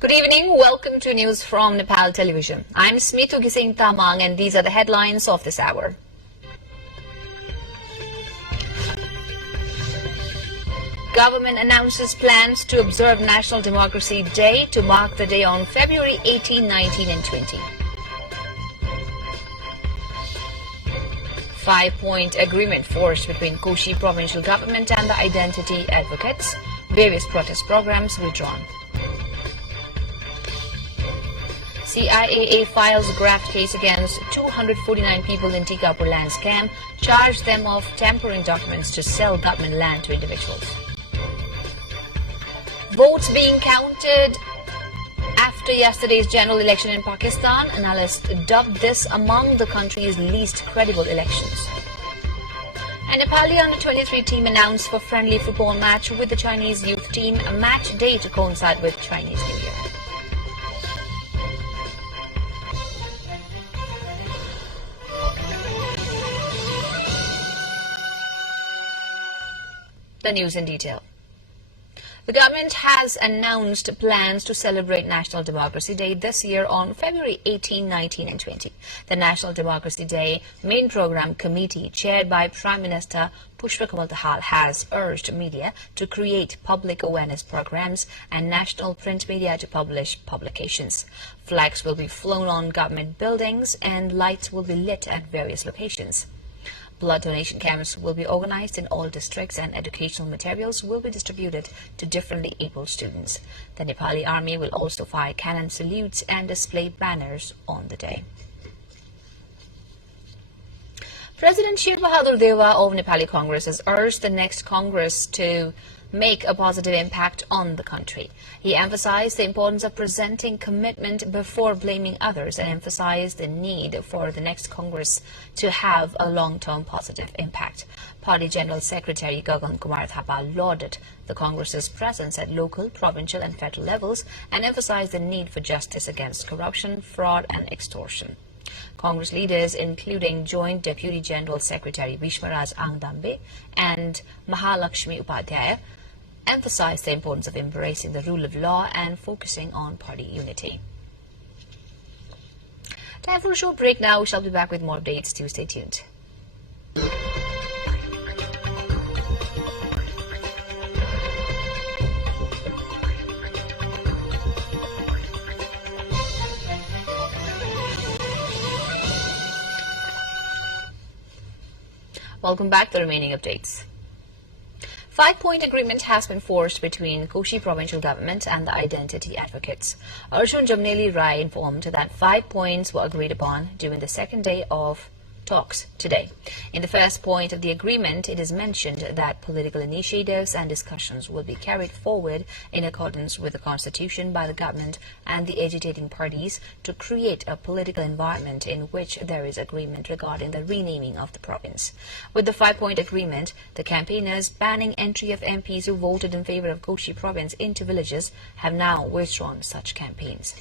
Good evening. Welcome to news from Nepal Television. I'm Smithu Ghising Tamang and these are the headlines of this hour. Government announces plans to observe National Democracy Day to mark the day on February 18, 19 and 20. 5-point agreement forged between Koshi provincial government and the identity advocates. Various protest programs withdrawn. CIAA files a graft case against 249 people in Tikapur land scam, charged them of tampering documents to sell government land to individuals. Votes being counted after yesterday's general election in Pakistan. Analysts dubbed this among the country's least credible elections. And Nepali under-23 team announced for friendly football match with the Chinese youth team, a match day to coincide with Chinese New Year. The news in detail. The government has announced plans to celebrate National Democracy Day this year on February 18, 19 and 20. The National Democracy Day Main Program Committee, chaired by Prime Minister Pushpakamal Dahal, has urged media to create public awareness programs and national print media to publish publications. Flags will be flown on government buildings and lights will be lit at various locations. Blood donation camps will be organized in all districts and educational materials will be distributed to differently abled students. The Nepali Army will also fire cannon salutes and display banners on the day. President Sher Bahadur Deva of Nepali Congress has urged the next Congress to make a positive impact on the country. He emphasized the importance of presenting commitment before blaming others and emphasized the need for the next Congress to have a long-term positive impact. Party General Secretary Gagan Kumar Thapa lauded the Congress's presence at local, provincial and federal levels and emphasized the need for justice against corruption, fraud and extortion. Congress leaders, including Joint Deputy General Secretary Bishmaraj Angdambe and Mahalakshmi Upadhyaya, emphasized the importance of embracing the rule of law and focusing on party unity. Time for a short break now. We shall be back with more updates. Do stay tuned. Welcome back to the remaining updates. 5-point agreement has been forged between Koshi provincial government and the identity advocates. Arjun Jamneli Rai informed that 5 points were agreed upon during the second day of talks today. In the first point of the agreement, it is mentioned that political initiatives and discussions will be carried forward in accordance with the constitution by the government and the agitating parties to create a political environment in which there is agreement regarding the renaming of the province. With the 5-point agreement, the campaigners banning entry of MPs who voted in favor of Koshi province into villages have now withdrawn such campaigns.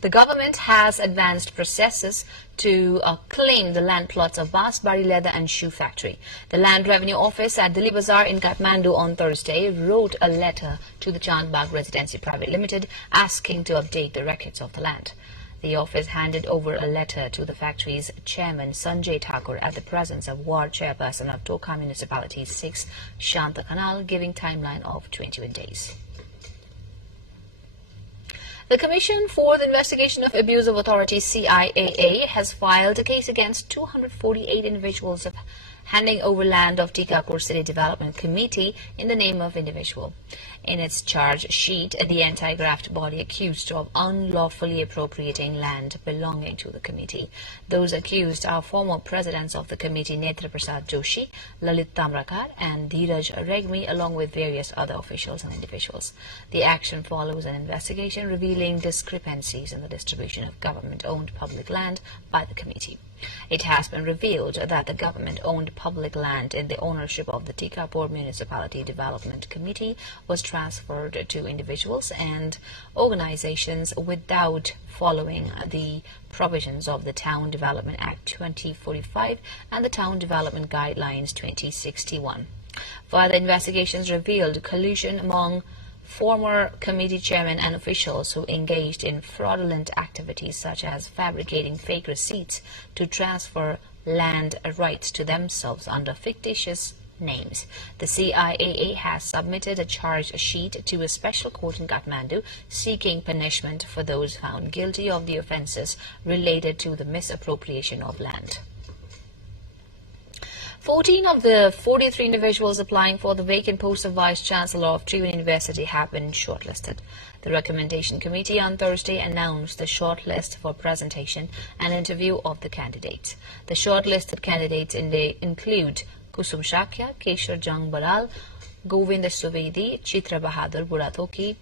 The government has advanced processes to claim the land plots of Basbari Leather and Shoe Factory. The Land Revenue Office at Dili Bazaar in Kathmandu on Thursday wrote a letter to the Chandbagh Residency Private Limited asking to update the records of the land. The office handed over a letter to the factory's chairman Sanjay Thakur at the presence of ward chairperson of Tokha Municipality 6 Shanta Kanal, giving timeline of 21 days. The Commission for the Investigation of Abuse of Authority, CIAA, has filed a case against 248 individuals of handing over land of Tikapur City Development Committee in the name of individual. In its charge sheet, the anti-graft body accused of unlawfully appropriating land belonging to the committee. Those accused are former presidents of the committee Netra Prasad Joshi, Lalit Tamrakar and Dheeraj Regmi, along with various other officials and individuals. The action follows an investigation revealing discrepancies in the distribution of government-owned public land by the committee. It has been revealed that the government-owned public land in the ownership of the Tikapur Municipality Development Committee was transferred to individuals and organizations without following the provisions of the Town Development Act 2045 and the Town Development Guidelines 2061. Further investigations revealed collusion among former committee chairmen and officials who engaged in fraudulent activities such as fabricating fake receipts to transfer land rights to themselves under fictitious names. The CIAA has submitted a charge sheet to a special court in Kathmandu seeking punishment for those found guilty of the offences related to the misappropriation of land. 14 of the 43 individuals applying for the vacant post of Vice-Chancellor of Tribhuvan University have been shortlisted. The recommendation committee on Thursday announced the shortlist for presentation and interview of the candidates. The shortlisted candidates include Kusum Shakya, Keshar Jang Baral, Govind Suvedi, Chitra Bahadur Buratoki,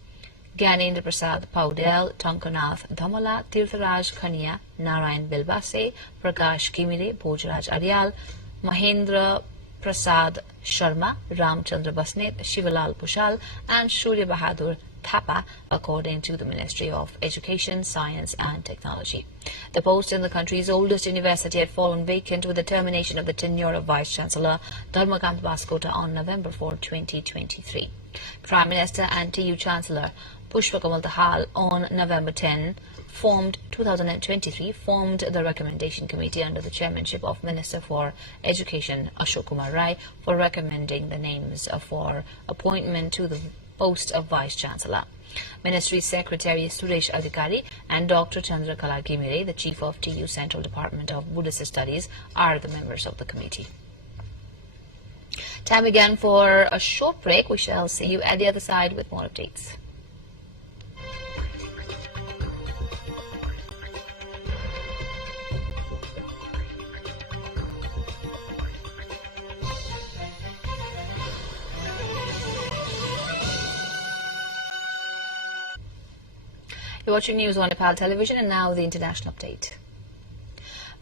Gyanendra Prasad Paudel, Tonkanath Dhamala, Tirtharaj Khania, Narayan Bilbase, Prakash Kimile, Bhojraj Aryal, Mahendra Prasad Sharma, Ramchandra Basnet, Shivalal Pushal and Surya Bahadur Thapa, according to the Ministry of Education, Science and Technology. The post in the country's oldest university had fallen vacant with the termination of the tenure of Vice-Chancellor Dharmakant Baskota on November 4, 2023. Prime Minister and TU Chancellor Pushpakamal Dahal on November 10, 2023 formed the recommendation committee under the chairmanship of Minister for Education Ashok Kumar Rai for recommending the names for appointment to the post of Vice-Chancellor. Ministry Secretary Suresh Adhikari and Dr. Chandrakala Gimire, the Chief of TU Central Department of Buddhist Studies, are the members of the committee. Time again for a short break. We shall see you at the other side with more updates. You're watching news on Nepal television, and now the international update.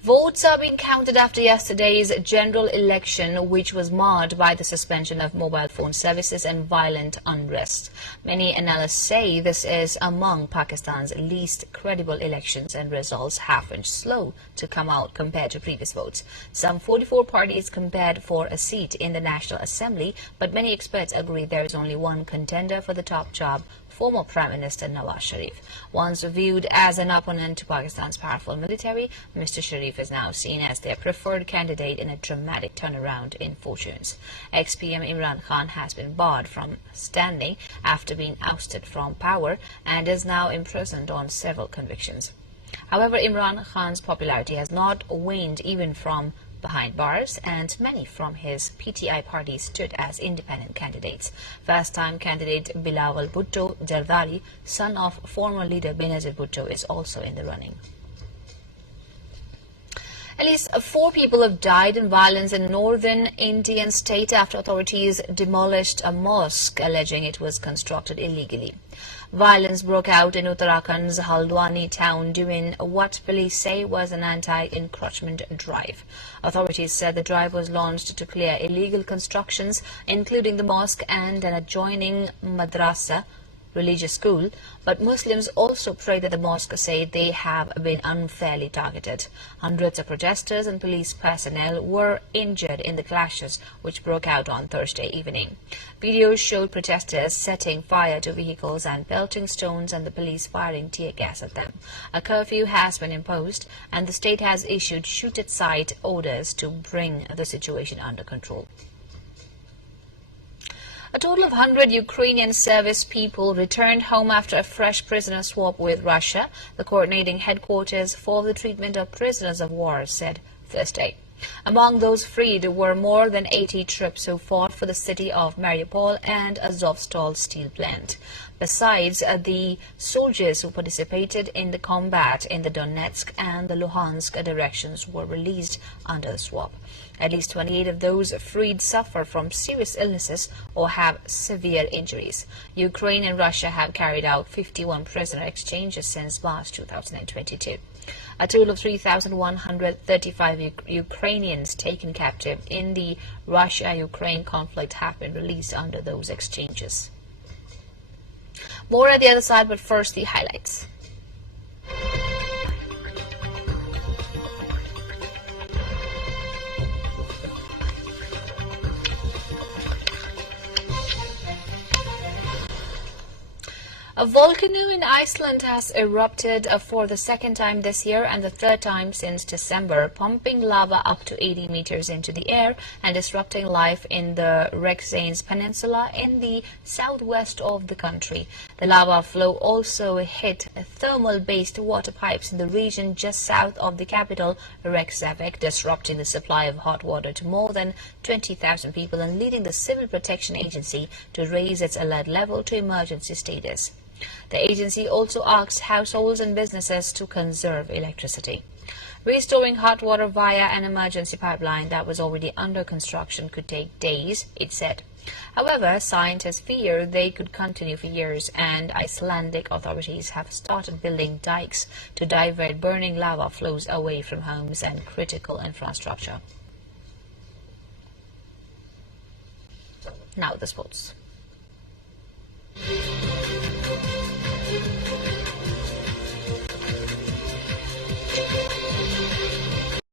Votes are being counted after yesterday's general election, which was marred by the suspension of mobile phone services and violent unrest. Many analysts say this is among Pakistan's least credible elections, and results have been slow to come out compared to previous votes. Some 44 parties compared for a seat in the National Assembly, but many experts agree there is only one contender for the top job, former Prime Minister Nawaz Sharif. Once viewed as an opponent to Pakistan's powerful military, Mr. Sharif is now seen as their preferred candidate in a dramatic turnaround in fortunes. Ex-PM Imran Khan has been barred from standing after being ousted from power and is now imprisoned on several convictions. However, Imran Khan's popularity has not waned even from behind bars, and many from his PTI party stood as independent candidates. First-time candidate Bilawal Bhutto Jardari, son of former leader Benazir Bhutto, is also in the running. At least 4 people have died in violence in northern Indian state after authorities demolished a mosque, alleging it was constructed illegally. Violence broke out in Uttarakhand's Haldwani town during what police say was an anti-encroachment drive. Authorities said the drive was launched to clear illegal constructions, including the mosque and an adjoining madrasa, religious school, but Muslims also pray that the mosque say they have been unfairly targeted. Hundreds of protesters and police personnel were injured in the clashes which broke out on Thursday evening. Videos showed protesters setting fire to vehicles and pelting stones and the police firing tear gas at them. A curfew has been imposed and the state has issued shoot-at-sight orders to bring the situation under control. A total of 100 Ukrainian service people returned home after a fresh prisoner swap with Russia, the coordinating headquarters for the treatment of prisoners of war said Thursday. Among those freed were more than 80 troops who fought for the city of Mariupol and Azovstal steel plant. Besides, the soldiers who participated in the combat in the Donetsk and the Luhansk directions were released under the swap. At least 28 of those freed suffer from serious illnesses or have severe injuries. Ukraine and Russia have carried out 51 prisoner exchanges since March 2022. A total of 3,135 Ukrainians taken captive in the Russia-Ukraine conflict have been released under those exchanges. More at the other side, but first the highlights. A volcano in Iceland has erupted for the second time this year and the third time since December, pumping lava up to 80 meters into the air and disrupting life in the Ghising Peninsula in the southwest of the country. The lava flow also hit thermal-based water pipes in the region just south of the capital, Reykjavik, disrupting the supply of hot water to more than 20,000 people and leading the Civil Protection Agency to raise its alert level to emergency status. The agency also asked households and businesses to conserve electricity. Restoring hot water via an emergency pipeline that was already under construction could take days, it said. However, scientists fear they could continue for years, and Icelandic authorities have started building dikes to divert burning lava flows away from homes and critical infrastructure. Now the sports.